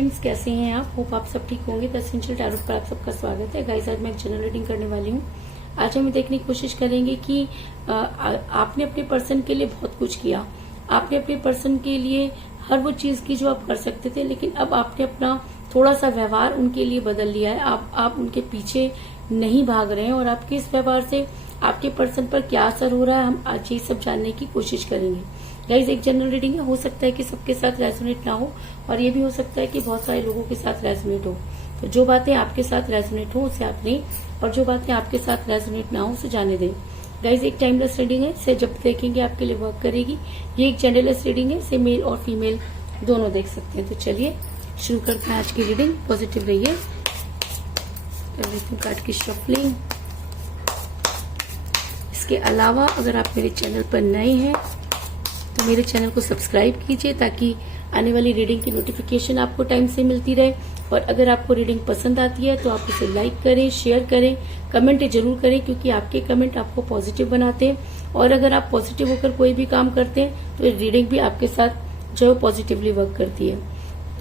Friends, कैसे हैं आप? होप आप सब ठीक होंगे। द एसेंशियल टैरो पर आप सबका स्वागत है। गाइस, आज मैं एक जनरल रीडिंग करने वाली हूँ। आज हम देखने की कोशिश करेंगे कि आपने अपने पर्सन के लिए बहुत कुछ किया। आपने अपने पर्सन के लिए हर वो चीज की जो आप कर सकते थे, लेकिन अब आपने अपना थोड़ा सा व्यवहार उनके लिए बदल लिया है। आप उनके पीछे नहीं भाग रहे हैं और आपके इस व्यवहार से आपके पर्सन पर क्या असर हो रहा है, हम आज ये सब जानने की कोशिश करेंगे। गाइस, एक जनरल रीडिंग है, हो सकता है कि सबके साथ रेजोनेट ना हो और ये भी हो सकता है कि बहुत सारे लोगों के साथ रेजोनेट हो। तो जो बातें आपके साथ रेजोनेट हो उसे आप लें और जो बातें आपके साथ रेजोनेट ना हो उसे जाने दें। गाइस, एक टाइमलेस रीडिंग है, इसे जब देखेंगे आपके लिए वर्क करेगी। ये एक जेंडरलेस रीडिंग है, इसे मेल और फीमेल दोनों देख सकते हैं। तो चलिए शुरू करते हैं आज की रीडिंग। पॉजिटिव रहिए। कार्ड की शफलिंग। इसके अलावा अगर आप मेरे चैनल पर नए हैं तो मेरे चैनल को सब्सक्राइब कीजिए ताकि आने वाली रीडिंग की नोटिफिकेशन आपको टाइम से मिलती रहे। और अगर आपको रीडिंग पसंद आती है तो आप उसे लाइक करें, शेयर करें, कमेंट जरूर करें, क्योंकि आपके कमेंट आपको पॉजिटिव बनाते हैं। और अगर आप पॉजिटिव होकर कोई भी काम करते हैं तो रीडिंग भी आपके साथ जो है पॉजिटिवली वर्क करती है।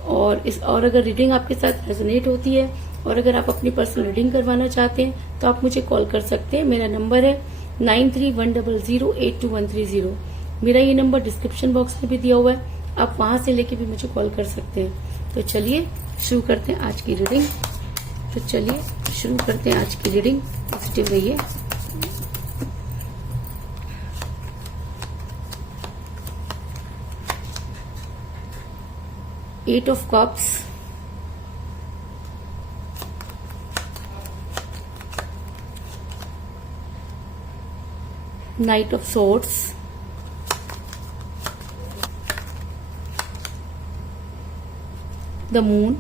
और अगर रीडिंग आपके साथ रेजोनेट होती है और अगर आप अपनी पर्सनल रीडिंग करवाना चाहते हैं तो आप मुझे कॉल कर सकते हैं। मेरा नंबर है 9310082130। मेरा ये नंबर डिस्क्रिप्शन बॉक्स में भी दिया हुआ है, आप वहां से लेके भी मुझे कॉल कर सकते हैं। तो चलिए शुरू करते हैं आज की रीडिंग। पॉजिटिव रहिए। Eight of cups, knight of swords, the moon,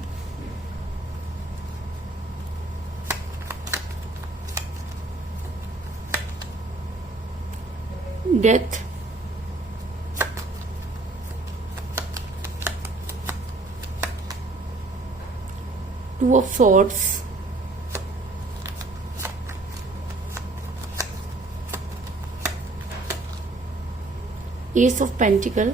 death, two of swords, ace of pentacle,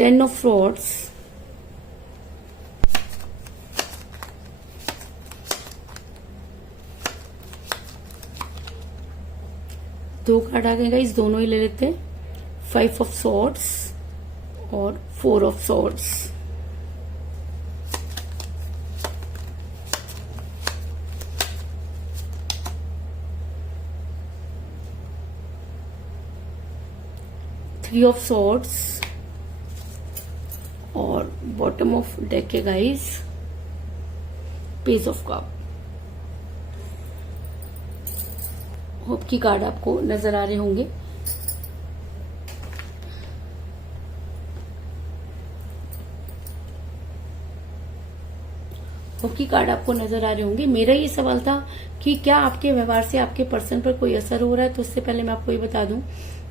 ten of swords, दो कार्ड आ गए गाइस, दोनों ही ले लेते हैं। फाइव ऑफ सॉर्ड्स और four of swords. Three of swords और bottom of deck है guys, page of cup. Hope की कार्ड आपको नजर आ रहे होंगे। मेरा ये सवाल था कि क्या आपके व्यवहार से आपके पर्सन पर कोई असर हो रहा है। तो उससे पहले मैं आपको ये बता दूं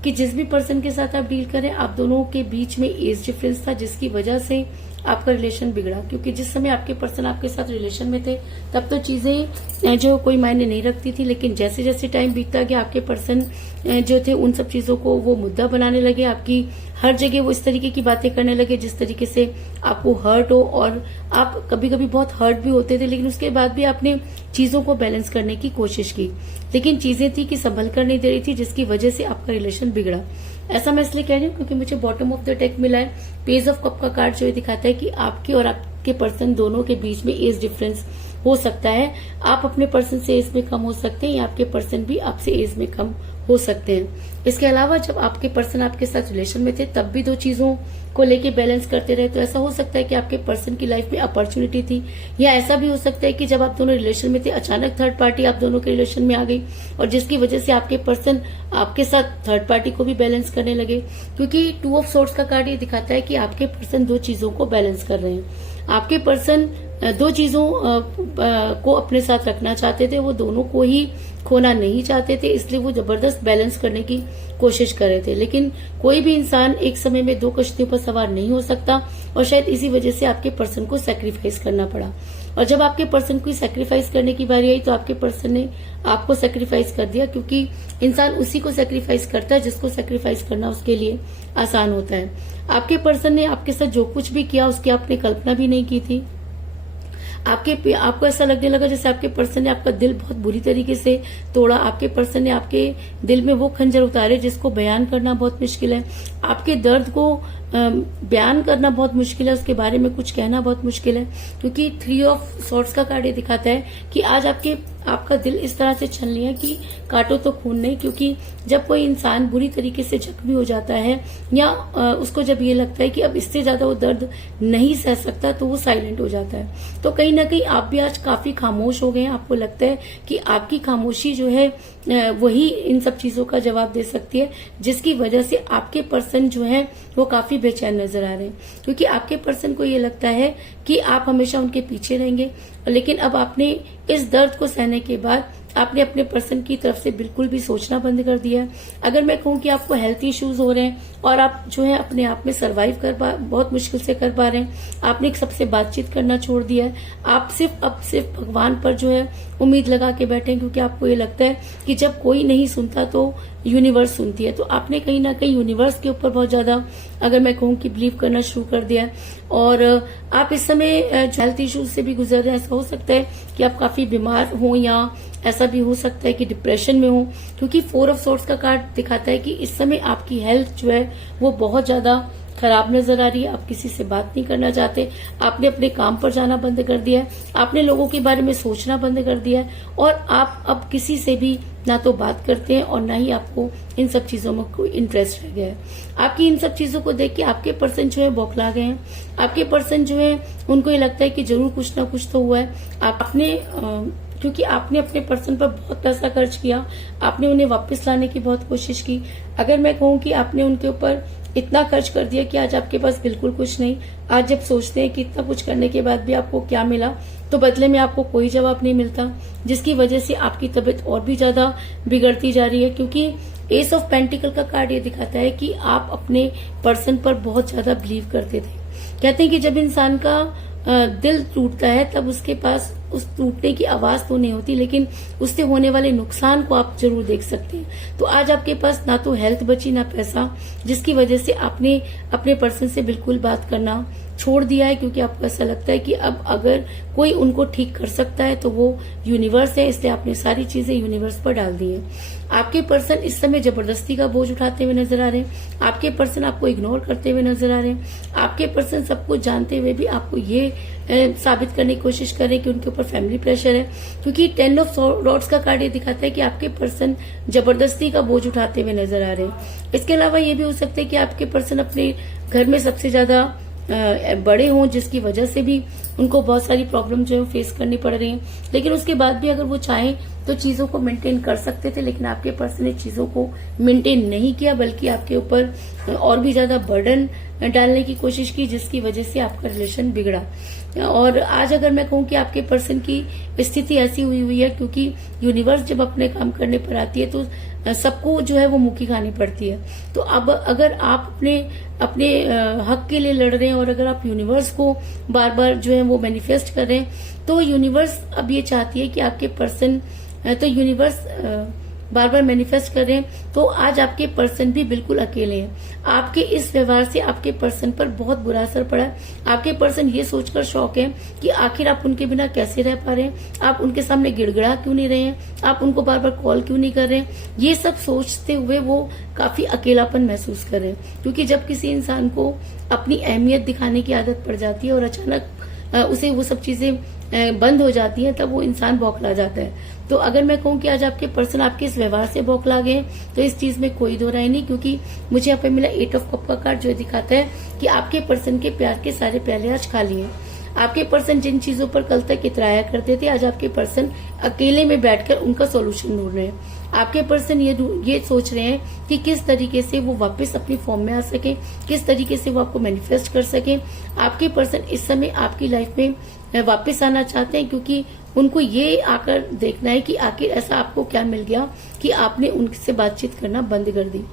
कि जिस भी पर्सन के साथ आप डील करें, आप दोनों के बीच में एज डिफरेंस था, जिसकी वजह से आपका रिलेशन बिगड़ा। क्योंकि जिस समय आपके पर्सन आपके साथ रिलेशन में थे तब तो चीजें जो कोई मायने नहीं रखती थी, लेकिन जैसे जैसे टाइम बीतता गया आपके पर्सन जो थे उन सब चीजों को वो मुद्दा बनाने लगे। आपकी हर जगह वो इस तरीके की बातें करने लगे जिस तरीके से आपको हर्ट हो, और आप कभी कभी बहुत हर्ट भी होते थे, लेकिन उसके बाद भी आपने चीजों को बैलेंस करने की कोशिश की। लेकिन चीजें थी कि संभल कर नहीं दे रही थी, जिसकी वजह से आपका रिलेशन बिगड़ा। ऐसा मैं इसलिए कह रही हूँ क्योंकि मुझे बॉटम ऑफ द डेक मिला है। पेज ऑफ कप का कार्ड जो ये दिखाता है कि आपके और आपके पर्सन दोनों के बीच में एज डिफरेंस हो सकता है। आप अपने पर्सन से एज में कम हो सकते हैं या आपके पर्सन भी आपसे एज में कम हो सकते हैं। इसके अलावा जब आपके पर्सन आपके साथ रिलेशन में थे तब भी दो चीजों को लेके बैलेंस करते रहे। तो ऐसा हो सकता है कि आपके पर्सन की लाइफ में अपॉर्चुनिटी थी, या ऐसा भी हो सकता है कि जब आप दोनों रिलेशन में थे अचानक थर्ड पार्टी आप दोनों के रिलेशन में आ गई और जिसकी वजह से आपके पर्सन आपके साथ थर्ड पार्टी को भी बैलेंस करने लगे। क्योंकि टू ऑफ सोर्ड्स का कार्ड ये दिखाता है कि आपके पर्सन दो चीजों को बैलेंस कर रहे हैं। आपके पर्सन दो चीजों को अपने साथ रखना चाहते थे, वो दोनों को ही खोना नहीं चाहते थे, इसलिए वो जबरदस्त बैलेंस करने की कोशिश कर रहे थे। लेकिन कोई भी इंसान एक समय में दो कश्तियों पर सवार नहीं हो सकता और शायद इसी वजह से आपके पर्सन को सैक्रिफाइस करना पड़ा। और जब आपके पर्सन को सैक्रिफाइस करने की बारी आई तो आपके पर्सन ने आपको सैक्रिफाइस कर दिया, क्योंकि इंसान उसी को सैक्रिफाइस करता है जिसको सैक्रिफाइस करना उसके लिए आसान होता है। आपके पर्सन ने आपके साथ जो कुछ भी किया उसकी आपने कल्पना भी नहीं की थी। आपको ऐसा लगने लगा जैसे आपके पर्सन ने आपका दिल बहुत बुरी तरीके से तोड़ा। आपके पर्सन ने आपके दिल में वो खंजर उतारे जिसको बयान करना बहुत मुश्किल है। आपके दर्द को बयान करना बहुत मुश्किल है, उसके बारे में कुछ कहना बहुत मुश्किल है, क्योंकि 3 ऑफ सॉर्ड्स का कार्ड ये दिखाता है कि आज आपका दिल इस तरह से छन लिया कि काटो तो खून नहीं। क्योंकि जब कोई इंसान बुरी तरीके से जख्मी हो जाता है या उसको जब ये लगता है कि अब इससे ज्यादा वो दर्द नहीं सह सकता तो वो साइलेंट हो जाता है। तो कहीं ना कहीं आप भी आज काफी खामोश हो गए हैं। आपको लगता है कि आपकी खामोशी जो है वही इन सब चीजों का जवाब दे सकती है, जिसकी वजह से आपके पर्सन जो है वो काफी बेचैन नजर आ रहे हैं, क्योंकि आपके पर्सन को ये लगता है कि आप हमेशा उनके पीछे रहेंगे। लेकिन अब आपने इस दर्द को सहने के बाद आपने अपने पर्सन की तरफ से बिल्कुल भी सोचना बंद कर दिया है। अगर मैं कहूं कि आपको हेल्थ इश्यूज हो रहे हैं और आप जो है अपने आप में सरवाइव बहुत मुश्किल से कर पा रहे हैं, आपने सबसे बातचीत करना छोड़ दिया है। आप सिर्फ भगवान पर जो है उम्मीद लगा के बैठे हैं, क्योंकि आपको ये लगता है कि जब कोई नहीं सुनता तो यूनिवर्स सुनती है। तो आपने कहीं ना कहीं यूनिवर्स के ऊपर बहुत ज्यादा, अगर मैं कहूं कि बिलीव करना शुरू कर दिया है। और आप इस समय जो हेल्थ इश्यूज से भी गुजर रहे हैं, ऐसा हो सकता है कि आप काफी बीमार हो, या ऐसा भी हो सकता है कि डिप्रेशन में हो, क्योंकि 4 ऑफ सॉर्ड्स का कार्ड दिखाता है कि इस समय आपकी हेल्थ जो है वो बहुत ज्यादा खराब नजर आ रही है। आप किसी से बात नहीं करना चाहते, आपने अपने काम पर जाना बंद कर दिया है, आपने लोगों के बारे में सोचना बंद कर दिया है, और आप अब किसी से भी ना तो बात करते हैं और ना ही आपको इन सब चीजों में कोई इंटरेस्ट रह गया है। आपकी इन सब चीजों को देख के आपके पर्सन जो है बौखला गए हैं। आपके पर्सन जो है उनको ये लगता है कि जरूर कुछ ना कुछ तो हुआ है। क्योंकि आपने अपने पर्सन पर बहुत पैसा खर्च किया, आपने उन्हें वापस लाने की बहुत कोशिश की। अगर मैं कहूं कि आपने उनके ऊपर इतना खर्च कर दिया कि आज आपके पास बिल्कुल कुछ नहीं। आज जब सोचते हैं कि इतना कुछ करने के बाद भी आपको क्या मिला, तो बदले में आपको कोई जवाब नहीं मिलता, जिसकी वजह से आपकी तबीयत और भी ज्यादा बिगड़ती जा रही है। क्योंकि एस ऑफ पेंटिकल का कार्ड ये दिखाता है कि आप अपने पर्सन पर बहुत ज्यादा बिलीव करते थे। कहते हैं कि जब इंसान का दिल टूटता है तब उसके पास उस टूटने की आवाज तो नहीं होती, लेकिन उससे होने वाले नुकसान को आप जरूर देख सकते हैं। तो आज आपके पास ना तो हेल्थ बची ना पैसा, जिसकी वजह से आपने अपने पर्सन से बिल्कुल बात करना छोड़ दिया है, क्योंकि आपको ऐसा लगता है कि अब अगर कोई उनको ठीक कर सकता है तो वो यूनिवर्स है, इसलिए आपने सारी चीजें यूनिवर्स पर डाल दी है। आपके पर्सन इस समय जबरदस्ती का बोझ उठाते हुए नजर आ रहे हैं। आपके पर्सन आपको इग्नोर करते हुए नजर आ रहे हैं। आपके पर्सन सब कुछ जानते हुए भी आपको ये साबित करने की कोशिश कर रहे हैं कि उनके ऊपर फैमिली प्रेशर है, क्योंकि 10 ऑफ रॉड्स का कार्ड ये दिखाता है कि आपके पर्सन जबरदस्ती का बोझ उठाते हुए नजर आ रहे हैं। इसके अलावा ये भी हो सकता है कि आपके पर्सन अपने घर में सबसे ज्यादा बड़े हों, जिसकी वजह से भी उनको बहुत सारी प्रॉब्लम जो है फेस करनी पड़ रही है। लेकिन उसके बाद भी अगर वो चाहें तो चीजों को मेंटेन कर सकते थे, लेकिन आपके पर्सन ने चीजों को मेंटेन नहीं किया, बल्कि आपके ऊपर और भी ज्यादा बर्डन डालने की कोशिश की, जिसकी वजह से आपका रिलेशन बिगड़ा। और आज अगर मैं कहूं कि आपके पर्सन की स्थिति ऐसी हुई है, क्योंकि यूनिवर्स जब अपने काम करने पर आती है तो सबको जो है वो मुक्की खानी पड़ती है। तो अब अगर आप अपने हक के लिए लड़ रहे हैं और अगर आप यूनिवर्स को बार बार जो है वो मैनिफेस्ट कर रहे हैं, तो यूनिवर्स अब ये चाहती है कि आपके पर्सन, तो यूनिवर्स बार बार मैनिफेस्ट कर रहे हैं, तो आज आपके पर्सन भी बिल्कुल अकेले हैं। आपके इस व्यवहार से आपके पर्सन पर बहुत बुरा असर पड़ा है। आपके पर्सन ये सोचकर शॉक है कि आखिर आप उनके बिना कैसे रह पा रहे हैं, आप उनके सामने गिड़गिड़ा क्यों नहीं रहे हैं, आप उनको बार बार कॉल क्यों नहीं कर रहे हैं। ये सब सोचते हुए वो काफी अकेलापन महसूस कर रहे हैं, क्योंकि जब किसी इंसान को अपनी अहमियत दिखाने की आदत पड़ जाती है और अचानक उसे वो सब चीजें बंद हो जाती है, तब वो इंसान बौखला जाता है। तो अगर मैं कहूं कि आज आपके पर्सन आपके इस व्यवहार से बौखला गए, तो इस चीज में कोई दो राय नहीं, क्योंकि मुझे यहाँ पे मिला 8 ऑफ कप का कार्ड, जो दिखाता है कि आपके पर्सन के प्यार के सारे प्याले आज खाली हैं। आपके पर्सन जिन चीजों पर कल तक इतराया करते थे, आज आपके पर्सन अकेले में बैठकर उनका सोल्यूशन ढूंढ रहे हैं। आपके पर्सन ये सोच रहे हैं कि किस तरीके से वो वापस अपनी फॉर्म में आ सके, किस तरीके से वो आपको मैनिफेस्ट कर सके। आपके पर्सन इस समय आपकी लाइफ में वापस आना चाहते हैं, क्योंकि उनको ये आकर देखना है कि आखिर ऐसा आपको क्या मिल गया कि आपने उनसे बातचीत करना बंद कर दी।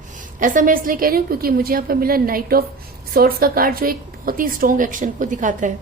ऐसा मैं इसलिए कह रही हूँ क्योंकि मुझे यहाँ पर मिला नाइट ऑफ सॉर्ड्स का कार्ड, जो एक बहुत ही स्ट्रॉन्ग एक्शन को दिखाता है।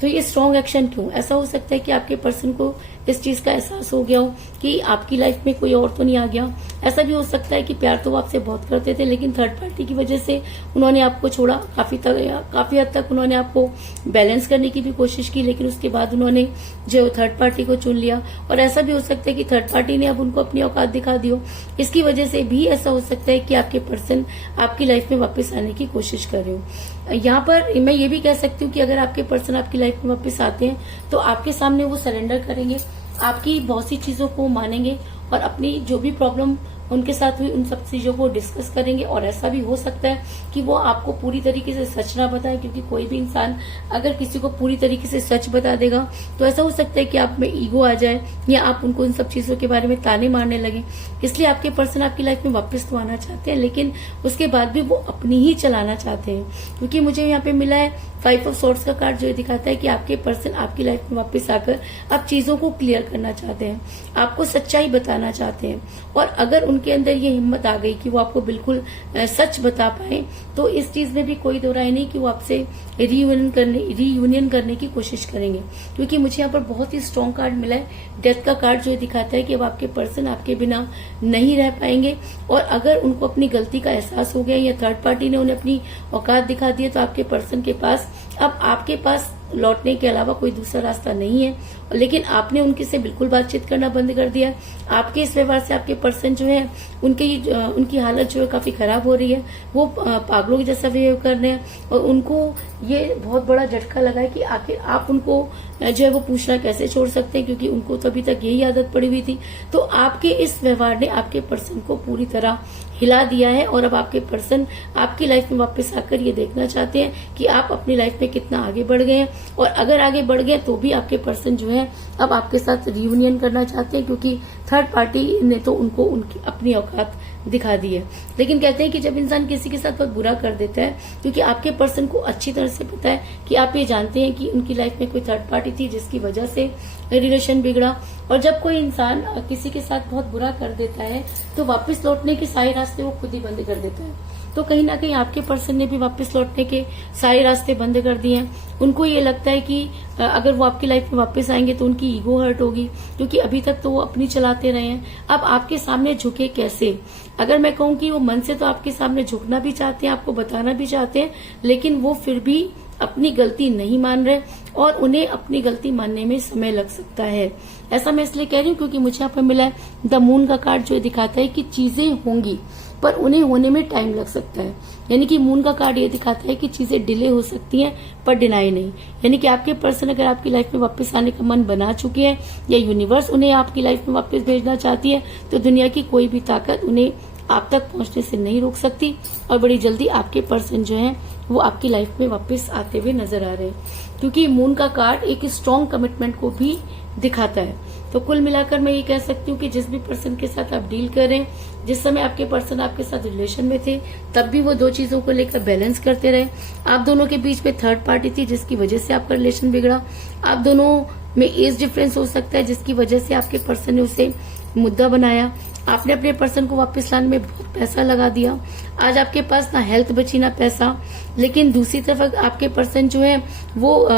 तो ये स्ट्रॉन्ग एक्शन क्यों? ऐसा हो सकता है कि आपके पर्सन को इस चीज का एहसास हो गया हो कि आपकी लाइफ में कोई और तो नहीं आ गया। ऐसा भी हो सकता है कि प्यार तो वो आपसे बहुत करते थे, लेकिन थर्ड पार्टी की वजह से उन्होंने आपको छोड़ा। काफी हद तक उन्होंने आपको बैलेंस करने की भी कोशिश की, लेकिन उसके बाद उन्होंने जो थर्ड पार्टी को चुन लिया। और ऐसा भी हो सकता है कि थर्ड पार्टी ने अब उनको अपनी औकात दिखा दी हो। इसकी वजह से भी ऐसा हो सकता है कि आपके पर्सन आपकी लाइफ में वापस आने की कोशिश कर रहे हो। यहाँ पर मैं ये भी कह सकती हूँ कि अगर आपके पर्सन आपकी लाइफ में वापस आते हैं तो आपके सामने वो सरेंडर करेंगे, आपकी बहुत सी चीजों को मानेंगे और अपनी जो भी प्रॉब्लम उनके साथ हुई उन सब चीजों को डिस्कस करेंगे। और ऐसा भी हो सकता है कि वो आपको पूरी तरीके से सच ना बताए, क्योंकि कोई भी इंसान अगर किसी को पूरी तरीके से सच बता देगा तो ऐसा हो सकता है कि आप में ईगो आ जाए या आप उनको इन सब चीजों के बारे में ताने मारने लगे। इसलिए आपके पर्सन आपकी लाइफ में वापस तो आना चाहते हैं, लेकिन उसके बाद भी वो अपनी ही चलाना चाहते हैं। क्योंकि मुझे यहाँ पे मिला है 5 ऑफ सॉर्ड्स का कार्ड, जो दिखाता है कि आपके पर्सन आपकी लाइफ में वापस आकर आप चीजों को क्लियर करना चाहते हैं, आपको सच्चाई बताना चाहते हैं। और अगर उनके अंदर ये हिम्मत आ गई कि वो आपको बिल्कुल सच बता पाए, तो इस चीज में भी कोई दो राय नहीं कि वो आपसे रीयूनियन करने की कोशिश करेंगे। क्योंकि मुझे यहाँ पर बहुत ही स्ट्रॉन्ग कार्ड मिला है, डेथ का कार्ड, जो दिखाता है कि अब आपके पर्सन आपके बिना नहीं रह पाएंगे। और अगर उनको अपनी गलती का एहसास हो गया या थर्ड पार्टी ने उन्हें अपनी औकात दिखा दी है, तो आपके पर्सन के पास अब आपके पास लौटने के अलावा कोई दूसरा रास्ता नहीं है। लेकिन आपने उनके से बिल्कुल बातचीत करना बंद कर दिया है। आपके इस व्यवहार से आपके पर्सन जो है उनकी हालत जो है काफी खराब हो रही है। वो पागलों के जैसा बिहेव कर रहे हैं और उनको ये बहुत बड़ा झटका लगा है कि आखिर आप उनको जो है वो पूछना कैसे छोड़ सकते हैं, क्योंकि उनको तो अभी तक यही आदत पड़ी हुई थी। तो आपके इस व्यवहार ने आपके पर्सन को पूरी तरह हिला दिया है और अब आपके पर्सन आपकी लाइफ में वापस आकर ये देखना चाहते हैं कि आप अपनी लाइफ में कितना आगे बढ़ गए हैं। और अगर आगे बढ़ गए तो भी आपके पर्सन जो है अब आपके साथ रियूनियन करना चाहते हैं, क्योंकि थर्ड पार्टी ने तो उनको उनकी अपनी औकात दिखा दी है। लेकिन कहते हैं कि जब इंसान किसी के साथ बहुत बुरा कर देता है, क्योंकि आपके पर्सन को अच्छी तरह से पता है कि आप ये जानते हैं कि उनकी लाइफ में कोई थर्ड पार्टी थी जिसकी वजह से रिलेशन बिगड़ा। और जब कोई इंसान किसी के साथ बहुत बुरा कर देता है तो वापस लौटने के सारे रास्ते वो खुद ही बंद कर देता है। तो कहीं ना कहीं आपके पर्सन ने भी वापस लौटने के सारे रास्ते बंद कर दिए हैं। उनको ये लगता है कि अगर वो आपकी लाइफ में वापस आएंगे तो उनकी ईगो हर्ट होगी, क्योंकि अभी तक तो वो अपनी चलाते रहे हैं। अब आपके सामने झुके कैसे? अगर मैं कहूँ कि वो मन से तो आपके सामने झुकना भी चाहते हैं, आपको बताना भी चाहते हैं, लेकिन वो फिर भी अपनी गलती नहीं मान रहे और उन्हें अपनी गलती मानने में समय लग सकता है। ऐसा मैं इसलिए कह रही हूँ क्योंकि मुझे यहाँ पर मिला है द मून का कार्ड, जो दिखाता है कि चीजें होंगी पर उन्हें होने में टाइम लग सकता है। यानी कि मून का कार्ड ये दिखाता है कि चीजें डिले हो सकती हैं पर डिनाई नहीं। यानी कि आपके पर्सन अगर आपकी लाइफ में वापस आने का मन बना चुके हैं या यूनिवर्स उन्हें आपकी लाइफ में वापस भेजना चाहती है, तो दुनिया की कोई भी ताकत उन्हें आप तक पहुंचने से नहीं रोक सकती। और बड़ी जल्दी आपके पर्सन जो है वो आपकी लाइफ में वापस आते हुए नजर आ रहे हैं, क्योंकि मून का कार्ड एक स्ट्रॉन्ग कमिटमेंट को भी दिखाता है। तो कुल मिलाकर मैं ये कह सकती हूँ कि जिस भी पर्सन के साथ आप डील करें, जिस समय आपके पर्सन आपके साथ रिलेशन में थे, तब भी वो दो चीजों को लेकर बैलेंस करते रहे। आप दोनों के बीच में थर्ड पार्टी थी जिसकी वजह से आपका रिलेशन बिगड़ा। आप दोनों में एज डिफरेंस हो सकता है जिसकी वजह से आपके पर्सन ने उसे मुद्दा बनाया। आपने अपने पर्सन को वापस लाने में बहुत पैसा लगा दिया। आज आपके पास ना हेल्थ बची ना पैसा, लेकिन दूसरी तरफ आपके पर्सन जो है वो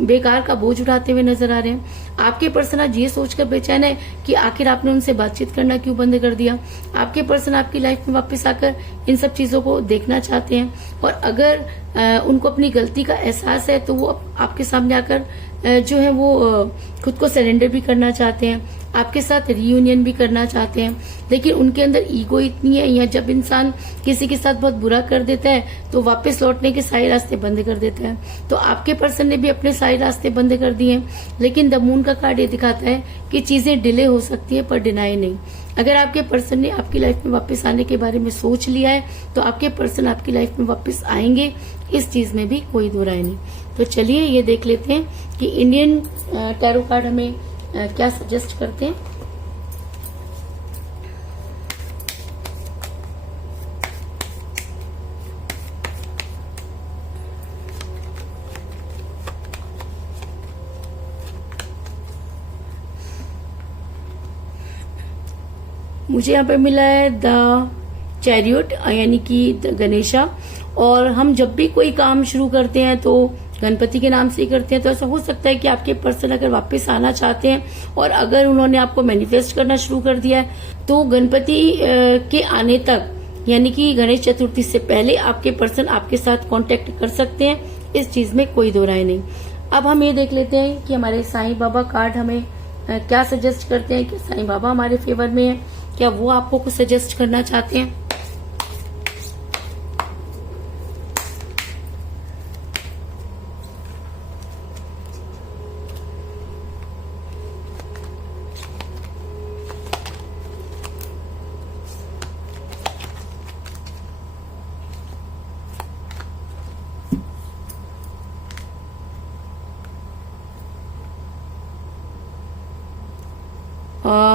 बेकार का बोझ उठाते हुए नजर आ रहे हैं। आपके पर्सन आज ये सोचकर बेचैन है कि आखिर आपने उनसे बातचीत करना क्यों बंद कर दिया। आपके पर्सन आपकी लाइफ में वापस आकर इन सब चीजों को देखना चाहते हैं और अगर उनको अपनी गलती का एहसास है तो वो आपके सामने आकर जो है वो खुद को सरेंडर भी करना चाहते हैं, आपके साथ रियूनियन भी करना चाहते हैं। लेकिन उनके अंदर ईगो इतनी है, या जब इंसान किसी के साथ बहुत बुरा कर देता है तो वापस लौटने के सारे रास्ते बंद कर देता है। तो आपके पर्सन ने भी अपने सारे रास्ते बंद कर दिए। लेकिन द मून का कार्ड ये दिखाता है कि चीजें डिले हो सकती है पर डिनाई नहीं। अगर आपके पर्सन ने आपकी लाइफ में वापस आने के बारे में सोच लिया है तो आपके पर्सन आपकी लाइफ में वापस आएंगे, इस चीज में भी कोई दो राय नहीं। तो चलिए ये देख लेते हैं कि इंडियन टैरो कार्ड हमें क्या सजेस्ट करते हैं। मुझे यहाँ पे मिला है द चैरियट यानी कि गणेशा। और हम जब भी कोई काम शुरू करते हैं तो गणपति के नाम से ही करते हैं। तो ऐसा हो सकता है कि आपके पर्सन अगर वापस आना चाहते हैं और अगर उन्होंने आपको मैनिफेस्ट करना शुरू कर दिया है, तो गणपति के आने तक यानी कि गणेश चतुर्थी से पहले आपके पर्सन आपके साथ कांटेक्ट कर सकते हैं, इस चीज में कोई दो राय नहीं। अब हम ये देख लेते हैं कि हमारे साईं बाबा कार्ड हमें क्या सजेस्ट करते हैं, कि साईं बाबा हमारे फेवर में है, क्या वो आपको कुछ सजेस्ट करना चाहते हैं।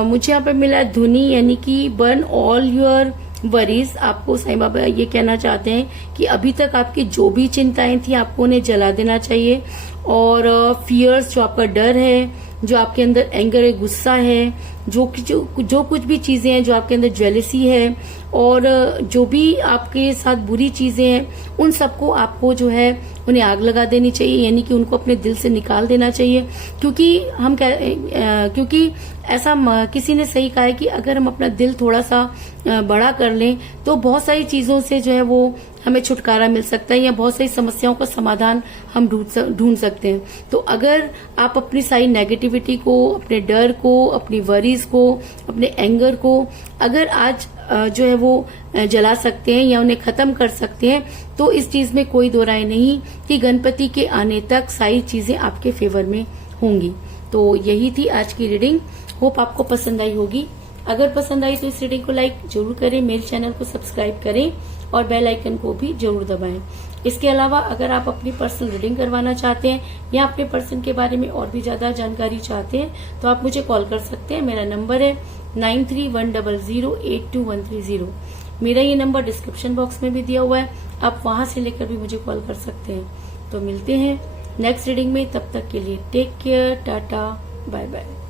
मुझे यहाँ पे मिला धुनी, यानी कि बर्न ऑल योर वरीज। आपको साईं बाबा ये कहना चाहते हैं कि अभी तक आपकी जो भी चिंताएं थी आपको उन्हें जला देना चाहिए। और फियर्स, जो आपका डर है, जो आपके अंदर एंगर है, गुस्सा है, जो कुछ भी चीजें हैं, जो आपके अंदर जेलसी है और जो भी आपके साथ बुरी चीजें हैं, उन सबको आपको जो है उन्हें आग लगा देनी चाहिए, यानी कि उनको अपने दिल से निकाल देना चाहिए। क्योंकि ऐसा किसी ने सही कहा है कि अगर हम अपना दिल थोड़ा सा बड़ा कर लें तो बहुत सारी चीजों से जो है वो हमें छुटकारा मिल सकता है, या बहुत सारी समस्याओं का समाधान हम ढूंढ सकते हैं। तो अगर आप अपनी सारी नेगेटिविटी को, अपने डर को, अपनी वरीज को, अपने एंगर को अगर आज जो है वो जला सकते हैं या उन्हें खत्म कर सकते हैं, तो इस चीज में कोई दो राय नहीं कि गणपति के आने तक सारी चीजें आपके फेवर में होंगी। तो यही थी आज की रीडिंग। होप आपको पसंद आई होगी। अगर पसंद आई तो इस रीडिंग को लाइक जरूर करें, मेरे चैनल को सब्सक्राइब करें और बेल आइकन को भी जरूर दबाएं। इसके अलावा अगर आप अपनी पर्सनल रीडिंग करवाना चाहते हैं या अपने पर्सन के बारे में और भी ज्यादा जानकारी चाहते हैं तो आप मुझे कॉल कर सकते हैं। मेरा नंबर है 9310082130। मेरा ये नंबर डिस्क्रिप्शन बॉक्स में भी दिया हुआ है, आप वहां से लेकर भी मुझे कॉल कर सकते हैं। तो मिलते हैं नेक्स्ट रीडिंग में, तब तक के लिए take care, tata, bye bye.